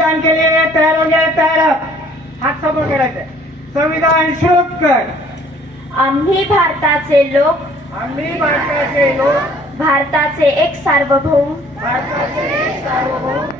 संविधान के लिए तैयार हो गया तैयार हात समोर करायचे संविधान शुभ कर। आम्ही भारताचे लोक आम्ही भारताचे लोक। भारताचे एक सार्वभौम। भारताचे सार्वभौम।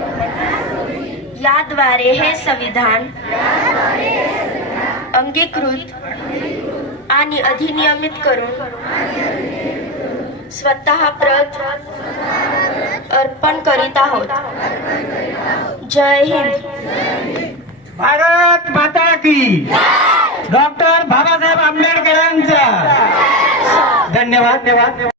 याद्वारे हे संविधान अंगीकृत आणि अधिनियमित करून स्वतः प्रत अर्पण करीत आहोत. जय हिंद. भारत माता की डॉक्टर बाबासाहेब आंबेडकरांचा. धन्यवाद धन्यवाद.